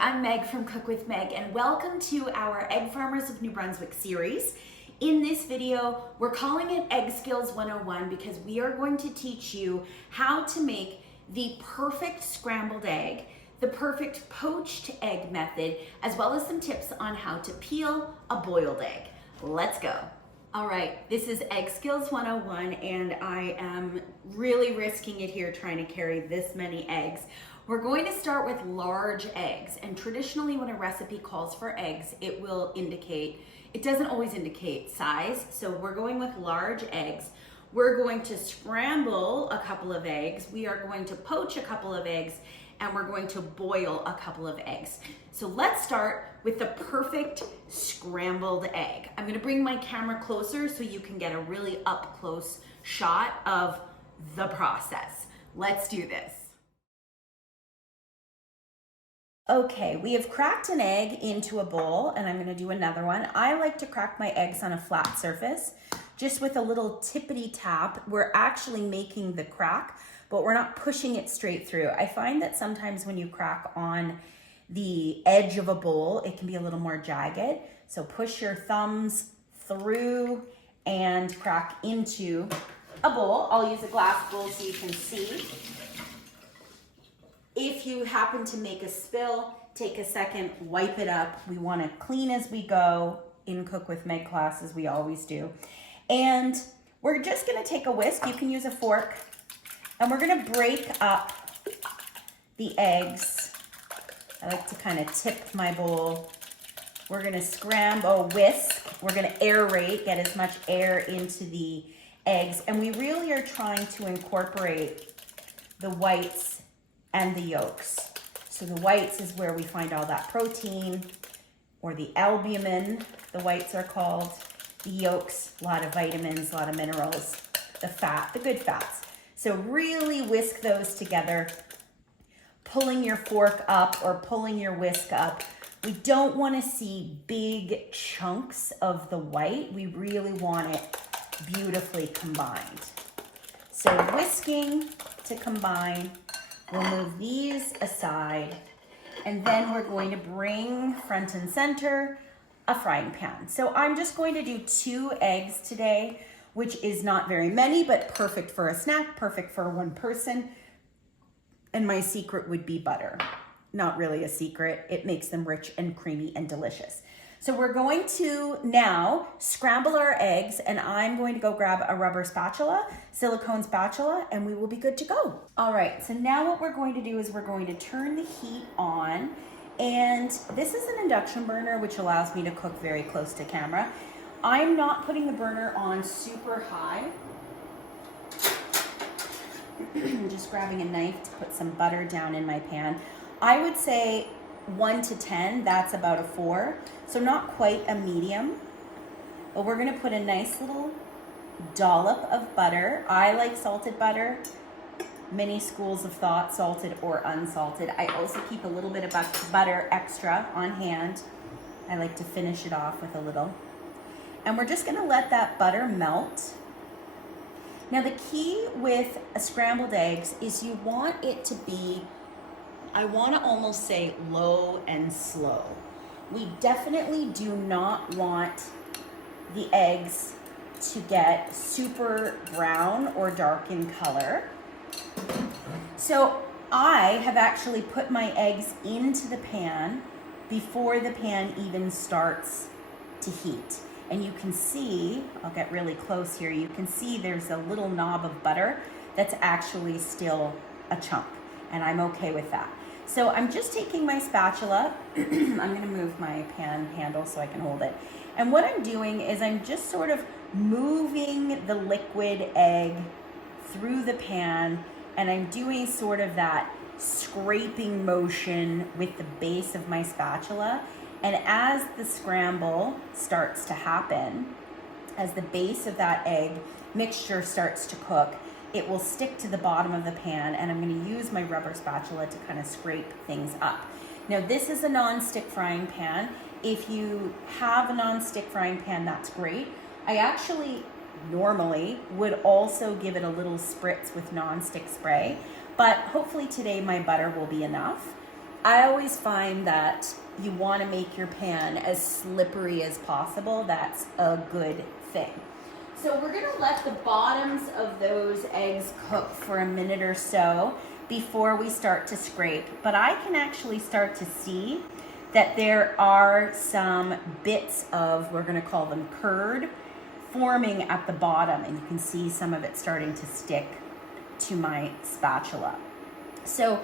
I'm Meg from Cook with Meg, and welcome to our Egg Farmers of New Brunswick series. In this video, we're calling it Egg Skills 101 because we are going to teach you how to make the perfect scrambled egg, the perfect poached egg method, as well as some tips on how to peel a boiled egg. Let's go. All right, this is Egg Skills 101, and I am really risking it here trying to carry this many eggs. We're going to start with large eggs, and traditionally when a recipe calls for eggs, it doesn't always indicate size, so we're going with large eggs. We're going to scramble a couple of eggs, we are going to poach a couple of eggs, and we're going to boil a couple of eggs. So let's start with the perfect scrambled egg. I'm gonna bring my camera closer so you can get a really up close shot of the process. Let's do this. Okay, we have cracked an egg into a bowl, and I'm gonna do another one. I like to crack my eggs on a flat surface, just with a little tippity tap. We're actually making the crack, but we're not pushing it straight through. I find that sometimes when you crack on the edge of a bowl, it can be a little more jagged. So push your thumbs through and crack into a bowl. I'll use a glass bowl so you can see. If you happen to make a spill, take a second, wipe it up. We want to clean as we go in Cook with Meg classes, we always do. And we're just going to take a whisk. You can use a fork. And we're going to break up the eggs. I like to kind of tip my bowl. We're going to scramble, whisk. We're going to aerate, get as much air into the eggs. And we really are trying to incorporate the whites and the yolks. So the whites is where we find all that protein, or the albumin, the whites are called. The yolks, a lot of vitamins, a lot of minerals. The fat, the good fats. So really whisk those together, pulling your fork up or pulling your whisk up. We don't want to see big chunks of the white. We really want it beautifully combined. So whisking to combine. We'll move these aside, and then we're going to bring front and center a frying pan. So I'm just going to do 2 eggs today, which is not very many, but perfect for a snack, perfect for one person. And my secret would be butter. Not really a secret. It makes them rich and creamy and delicious. So we're going to now scramble our eggs, and I'm going to go grab a rubber spatula, silicone spatula, and we will be good to go. All right, so now what we're going to do is we're going to turn the heat on, and this is an induction burner, which allows me to cook very close to camera. I'm not putting the burner on super high. I'm just grabbing a knife to put some butter down in my pan. I would say 1 to 10, that's about a 4. So not quite a medium, but we're gonna put a nice little dollop of butter. I like salted butter. Many schools of thought, salted or unsalted. I also keep a little bit of butter extra on hand. I like to finish it off with a little. And we're just gonna let that butter melt. Now the key with scrambled eggs is you want it to be, I wanna almost say low and slow. We definitely do not want the eggs to get super brown or dark in color. So I have actually put my eggs into the pan before the pan even starts to heat. And you can see, I'll get really close here, you can see there's a little knob of butter that's actually still a chunk, and I'm okay with that. So I'm just taking my spatula, I'm gonna move my pan handle so I can hold it. And what I'm doing is I'm just sort of moving the liquid egg through the pan, and I'm doing sort of that scraping motion with the base of my spatula. And as the scramble starts to happen, as the base of that egg mixture starts to cook, it will stick to the bottom of the pan, and I'm going to use my rubber spatula to kind of scrape things up. Now this is a non-stick frying pan. If you have a non-stick frying pan, that's great. I actually normally would also give it a little spritz with non-stick spray, but hopefully today my butter will be enough. I always find that you want to make your pan as slippery as possible. That's a good thing. So we're going to let the bottoms of those eggs cook for a minute or so before we start to scrape. But I can actually start to see that there are some bits of, we're going to call them curd, forming at the bottom, and you can see some of it starting to stick to my spatula. So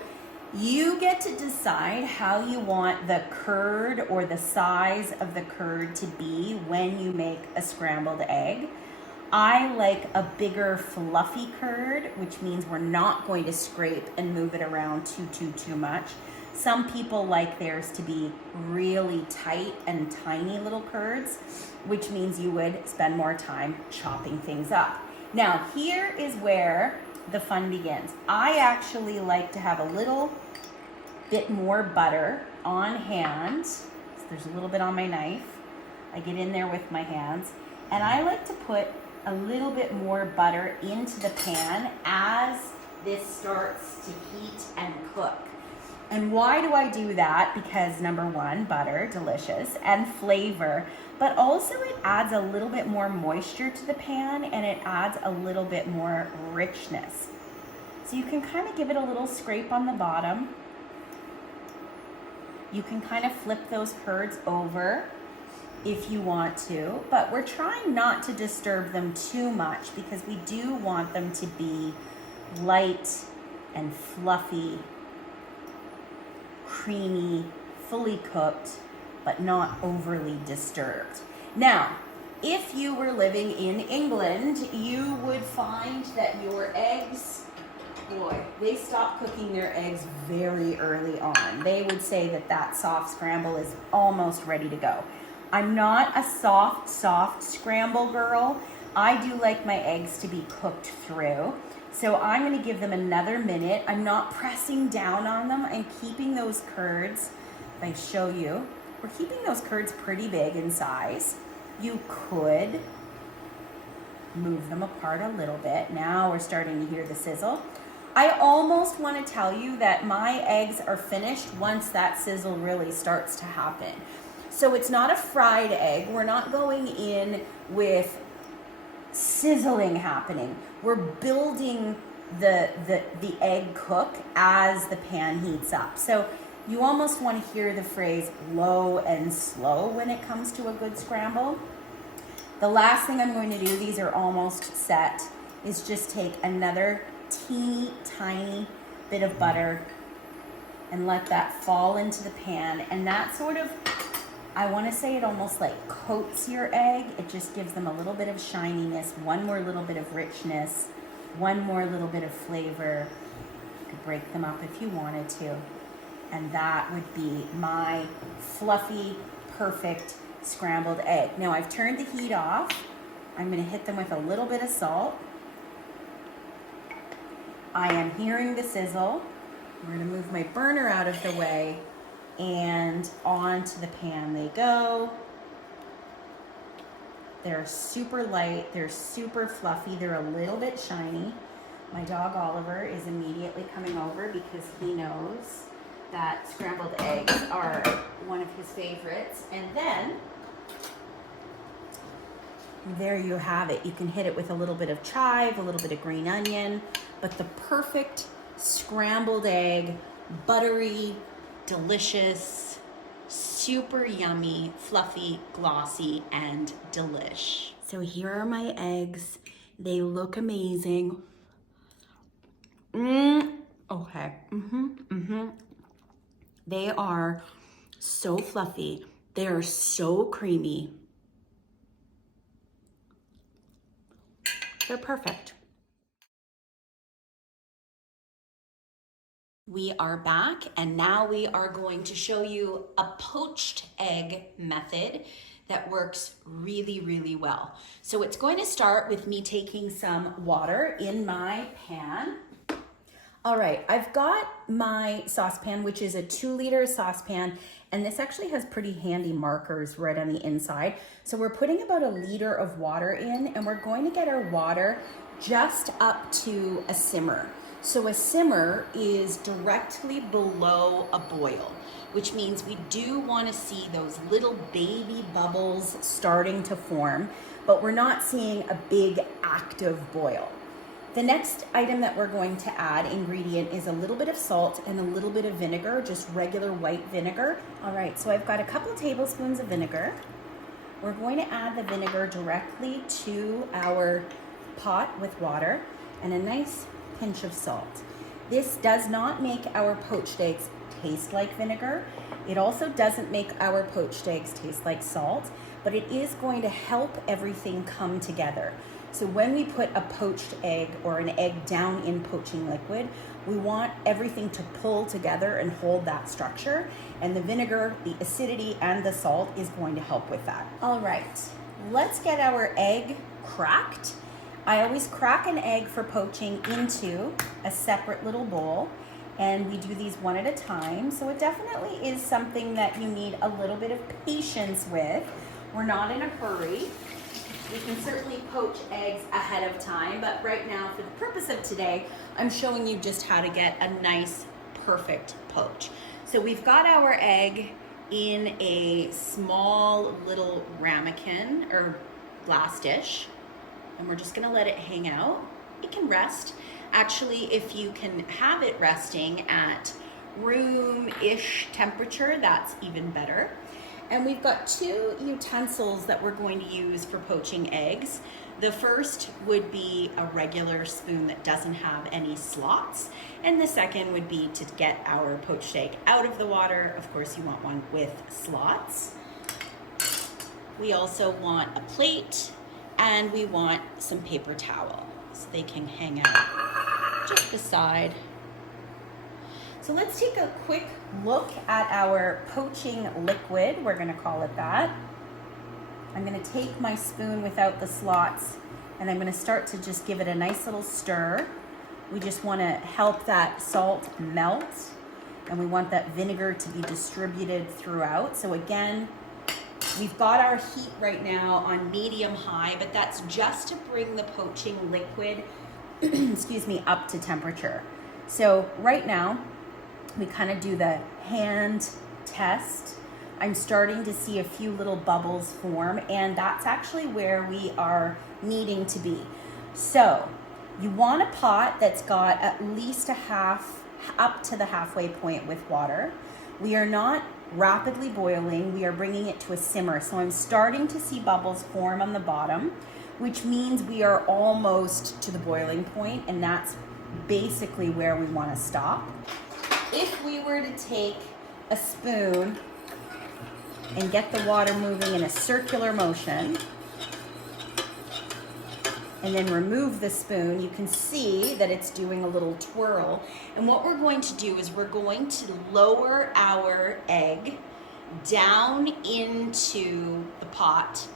you get to decide how you want the curd or the size of the curd to be when you make a scrambled egg. I like a bigger fluffy curd, which means we're not going to scrape and move it around too much. Some people like theirs to be really tight and tiny little curds, which means you would spend more time chopping things up. Now, here is where the fun begins. I actually like to have a little bit more butter on hand. So there's a little bit on my knife. I get in there with my hands, and I like to put a little bit more butter into the pan as this starts to heat and cook. And why do I do that? Because number one, butter, delicious, and flavor, but also it adds a little bit more moisture to the pan, and it adds a little bit more richness. So you can kind of give it a little scrape on the bottom. You can kind of flip those curds over if you want to, but we're trying not to disturb them too much because we do want them to be light and fluffy, creamy, fully cooked, but not overly disturbed. Now, if you were living in England, you would find that your eggs, boy, they stop cooking their eggs very early on. They would say that that soft scramble is almost ready to go. I'm not a soft scramble girl. I do like my eggs to be cooked through. So I'm going to give them another minute. I'm not pressing down on them. I'm keeping those curds, if I show you, we're keeping those curds pretty big in size. You could move them apart a little bit. Now we're starting to hear the sizzle. I almost want to tell you that my eggs are finished once that sizzle really starts to happen. So it's not a fried egg. We're not going in with sizzling happening. We're building the egg cook as the pan heats up. So you almost want to hear the phrase low and slow when it comes to a good scramble. The last thing I'm going to do, these are almost set, is just take another teeny tiny bit of butter and let that fall into the pan. And that sort of, I want to say it almost like coats your egg. It just gives them a little bit of shininess, one more little bit of richness, one more little bit of flavor. You could break them up if you wanted to. And that would be my fluffy, perfect scrambled egg. Now I've turned the heat off. I'm going to hit them with a little bit of salt. I am hearing the sizzle. I'm going to move my burner out of the way, and onto the pan they go. They're super light, they're super fluffy, they're a little bit shiny. My dog Oliver is immediately coming over because he knows that scrambled eggs are one of his favorites. And then, there you have it. You can hit it with a little bit of chive, a little bit of green onion, but the perfect scrambled egg, buttery, delicious, super yummy, fluffy, glossy, and delish. So here are my eggs. They look amazing. Okay. They are so fluffy. They are so creamy. They're perfect. We are back, and now we are going to show you a poached egg method that works really, really well. So it's going to start with me taking some water in my pan. All right, I've got my saucepan, which is a 2-liter saucepan, and this actually has pretty handy markers right on the inside. So we're putting about 1 liter of water in, and we're going to get our water just up to a simmer. So a simmer is directly below a boil, which means we do want to see those little baby bubbles starting to form, but we're not seeing a big active boil. The next item that we're going to add, ingredient, is a little bit of salt and a little bit of vinegar, just regular white vinegar. All right, so I've got a couple tablespoons of vinegar. We're going to add the vinegar directly to our pot with water and a nice pinch of salt. This does not make our poached eggs taste like vinegar. It also doesn't make our poached eggs taste like salt, but it is going to help everything come together. So when we put a poached egg or an egg down in poaching liquid, we want everything to pull together and hold that structure. And the vinegar, the acidity, and the salt is going to help with that. All right, let's get our egg cracked. I always crack an egg for poaching into a separate little bowl, and we do these one at a time. So it definitely is something that you need a little bit of patience with. We're not in a hurry. You can certainly poach eggs ahead of time, but right now, for the purpose of today, I'm showing you just how to get a nice, perfect poach. So we've got our egg in a small little ramekin or glass dish, and we're just gonna let it hang out. It can rest. Actually, if you can have it resting at room-ish temperature, that's even better. And we've got two utensils that we're going to use for poaching eggs. The first would be a regular spoon that doesn't have any slots. And the second would be to get our poached egg out of the water. Of course, you want one with slots. We also want a plate, and we want some paper towel so they can hang out just beside. So let's take a quick look at our poaching liquid. We're gonna call it that. I'm gonna take my spoon without the slots, and I'm gonna start to just give it a nice little stir. We just wanna help that salt melt, and we want that vinegar to be distributed throughout. So again, we've got our heat right now on medium-high, but that's just to bring the poaching liquid, excuse me, up to temperature. So right now, we kind of do the hand test. I'm starting to see a few little bubbles form, and that's actually where we are needing to be. So you want a pot that's got at least up to the halfway point with water. We are not rapidly boiling, we are bringing it to a simmer. So I'm starting to see bubbles form on the bottom, which means we are almost to the boiling point, and that's basically where we want to stop. If we were to take a spoon and get the water moving in a circular motion and then remove the spoon, you can see that it's doing a little twirl. And what we're going to do is we're going to lower our egg down into the pot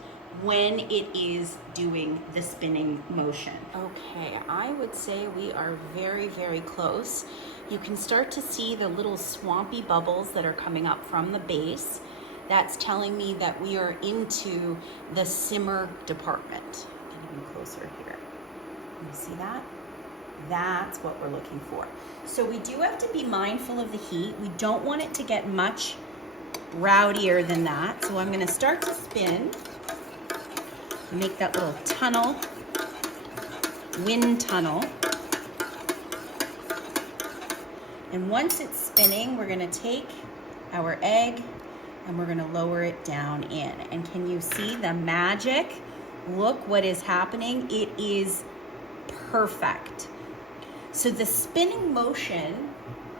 when it is doing the spinning motion. Okay, I would say we are very, very close. You can start to see the little swampy bubbles that are coming up from the base. That's telling me that we are into the simmer department. Get even closer here. You see that? That's what we're looking for. So we do have to be mindful of the heat. We don't want it to get much rowdier than that. So I'm gonna start to spin. Make that little tunnel, wind tunnel. And once it's spinning, we're gonna take our egg and we're gonna lower it down in. And can you see the magic? Look what is happening. It is perfect. So the spinning motion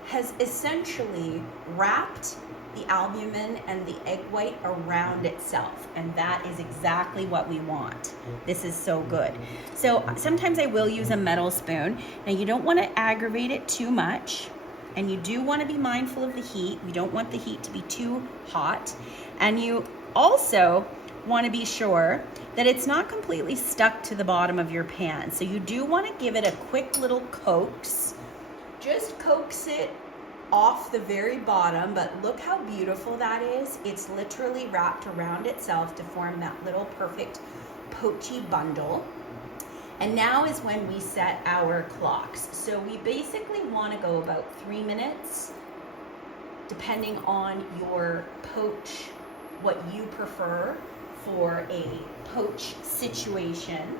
has essentially wrapped the albumin and the egg white around itself, and that is exactly what we want. This is so good. So sometimes I will use a metal spoon. Now you don't want to aggravate it too much, and you do want to be mindful of the heat. You don't want the heat to be too hot, and you also want to be sure that it's not completely stuck to the bottom of your pan. So you do want to give it a quick little coax. Just coax it off the very bottom, but look how beautiful that is. It's literally wrapped around itself to form that little perfect poachy bundle. And now is when we set our clocks. So we basically want to go about 3 minutes, depending on your poach, what you prefer for a poach situation.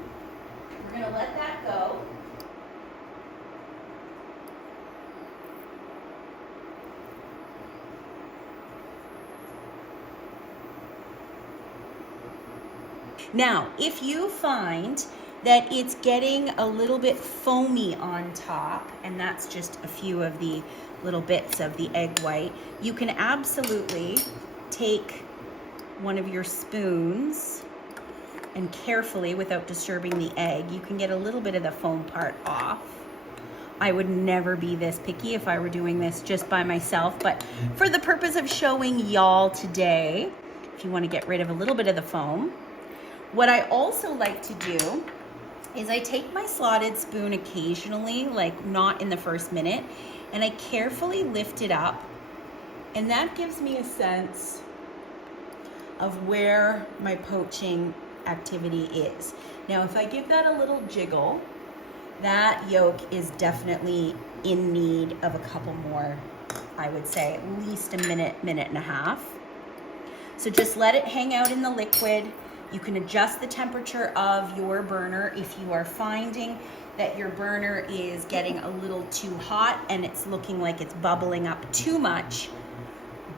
We're gonna let that go. Now, if you find that it's getting a little bit foamy on top, and that's just a few of the little bits of the egg white, you can absolutely take one of your spoons and carefully, without disturbing the egg, you can get a little bit of the foam part off. I would never be this picky if I were doing this just by myself, but for the purpose of showing y'all today, if you want to get rid of a little bit of the foam, what I also like to do is I take my slotted spoon occasionally, like not in the first minute, and I carefully lift it up, and that gives me a sense of where my poaching activity is. Now, if I give that a little jiggle, that yolk is definitely in need of a couple more, I would say at least a minute, minute and a half. So just let it hang out in the liquid. You can adjust the temperature of your burner if you are finding that your burner is getting a little too hot and it's looking like it's bubbling up too much.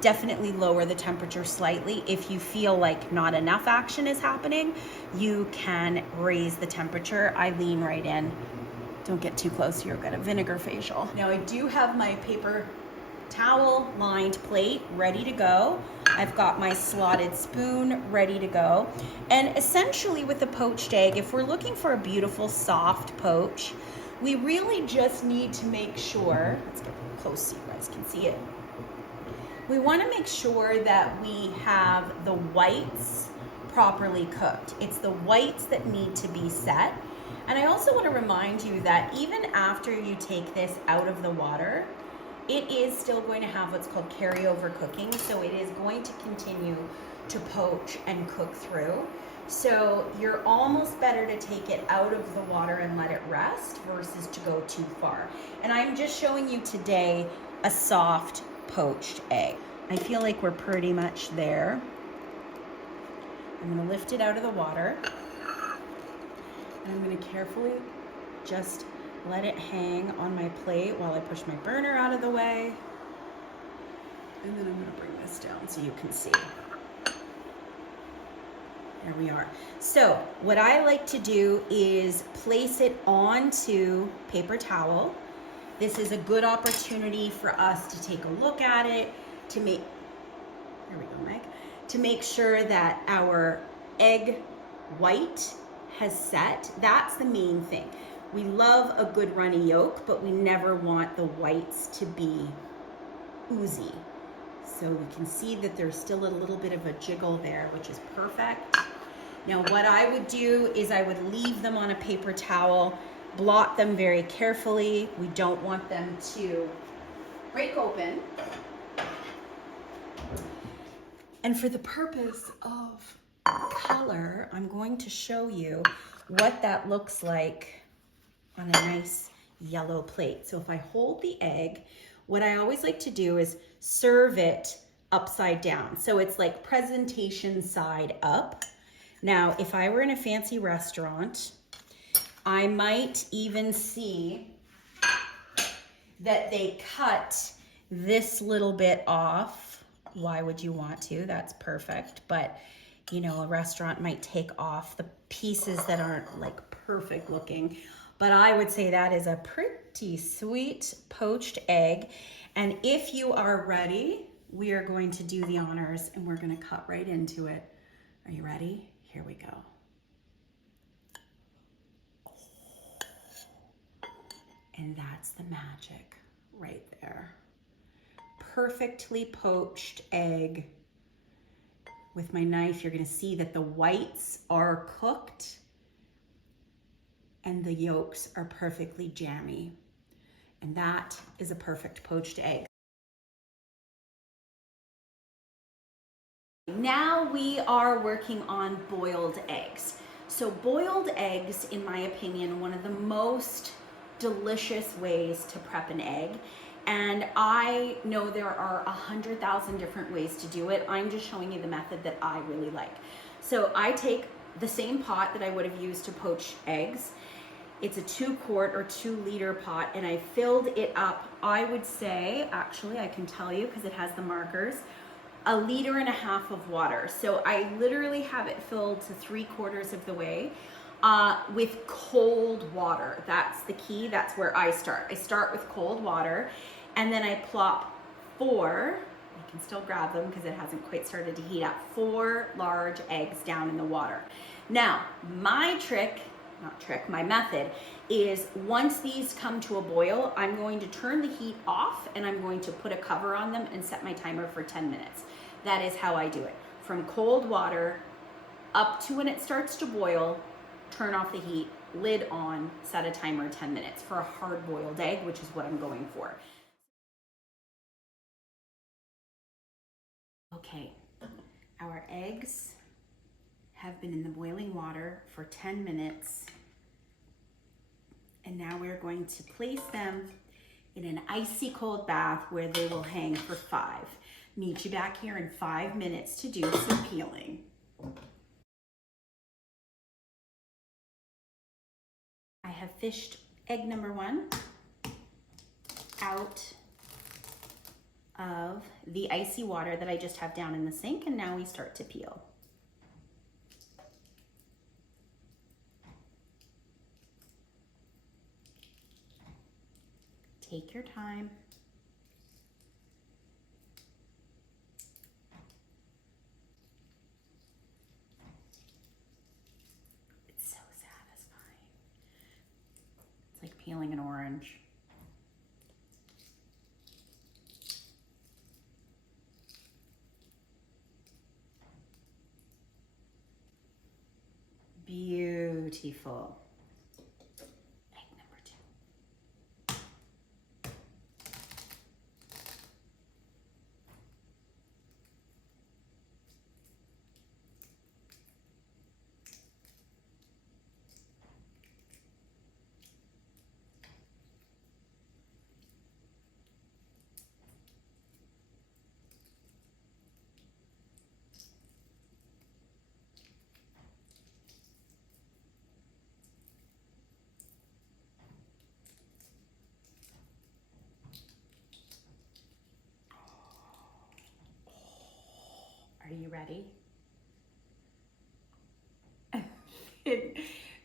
Definitely lower the temperature slightly. If you feel like not enough action is happening, you can raise the temperature. I lean right in. Don't get too close, you'll get a vinegar facial. Now I do have my paper towel lined plate ready to go. I've got my slotted spoon ready to go. And essentially with the poached egg, if we're looking for a beautiful soft poach, we really just need to make sure, let's get close so you guys can see it. We want to make sure that we have the whites properly cooked. It's the whites that need to be set. And I also want to remind you that even after you take this out of the water, it is still going to have what's called carryover cooking. So it is going to continue to poach and cook through. So you're almost better to take it out of the water and let it rest versus to go too far. And I'm just showing you today a soft poached egg. I feel like we're pretty much there. I'm going to lift it out of the water. And I'm going to carefully just let it hang on my plate while I push my burner out of the way. And then I'm going to bring this down so you can see. There we are. So what I like to do is place it onto paper towel. This is a good opportunity for us to take a look at it, to make, here we go, Meg, to make sure that our egg white has set. That's the main thing. We love a good runny yolk, but we never want the whites to be oozy. So we can see that there's still a little bit of a jiggle there, which is perfect. Now what I would do is I would leave them on a paper towel, blot them very carefully. We don't want them to break open. And for the purpose of color, I'm going to show you what that looks like on a nice yellow plate. So if I hold the egg, what I always like to do is serve it upside down. So it's like presentation side up. Now, if I were in a fancy restaurant, I might even see that they cut this little bit off. Why would you want to? That's perfect. But, you know, a restaurant might take off the pieces that aren't like perfect looking. But I would say that is a pretty sweet poached egg. And if you are ready, we are going to do the honors and we're going to cut right into it. Are you ready? Here we go. And that's the magic right there. Perfectly poached egg. With my knife, you're going to see that the whites are cooked and the yolks are perfectly jammy. And that is a perfect poached egg. Now we are working on boiled eggs. So boiled eggs, in my opinion, one of the most delicious ways to prep an egg. And I know there are 100,000 different ways to do it. I'm just showing you the method that I really like. So I take the same pot that I would have used to poach eggs. It's a 2-quart or 2-liter pot, and I filled it up, I would say, actually I can tell you because it has the markers, 1.5 liters of water. So I literally have it filled to 3/4 of the way with cold water. That's the key. That's where I start. I start with cold water, and then I plop 4, I can still grab them because it hasn't quite started to heat up, 4 large eggs down in the water. Now, my method is once these come to a boil, I'm going to turn the heat off and I'm going to put a cover on them and set my timer for 10 minutes. That is how I do it. From cold water up to when it starts to boil, turn off the heat, lid on, set a timer 10 minutes for a hard-boiled egg, which is what I'm going for. Okay, our eggs have been in the boiling water for 10 minutes. And now we're going to place them in an icy cold bath where they will hang for 5. Meet you back here in 5 minutes to do some peeling. I have fished egg number 1 out of the icy water that I just have down in the sink, and now we start to peel. Take your time. It's so satisfying. It's like peeling an orange. Beautiful. Egg number 2. Are you ready?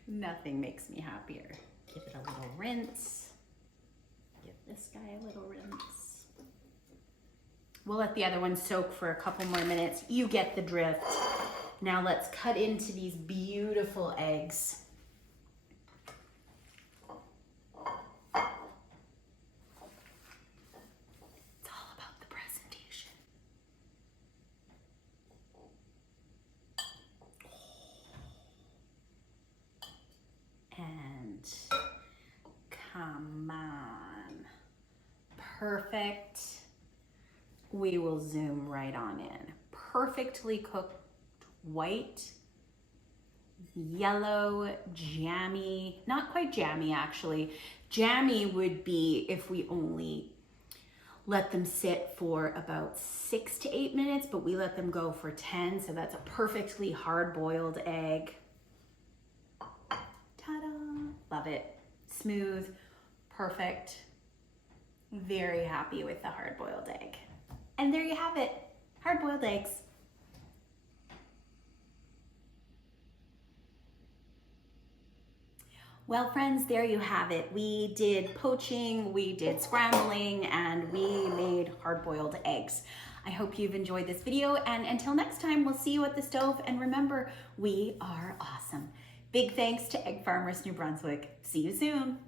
Nothing makes me happier. Give it a little rinse. Give this guy a little rinse. We'll let the other one soak for a couple more minutes. You get the drift. Now let's cut into these beautiful eggs. It's all about the presentation. And come on. Perfect. We will zoom right on in. Perfectly cooked white, yellow, jammy, not quite jammy actually. Jammy would be if we only let them sit for about 6 to 8 minutes, but we let them go for 10, so that's a perfectly hard-boiled egg. Ta-da! Love it. Smooth, perfect. Very happy with the hard-boiled egg. And there you have it, hard-boiled eggs. Well, friends, there you have it. We did poaching, we did scrambling, and we made hard-boiled eggs. I hope you've enjoyed this video, and until next time, we'll see you at the stove, and remember, we are awesome. Big thanks to Egg Farmers New Brunswick. See you soon.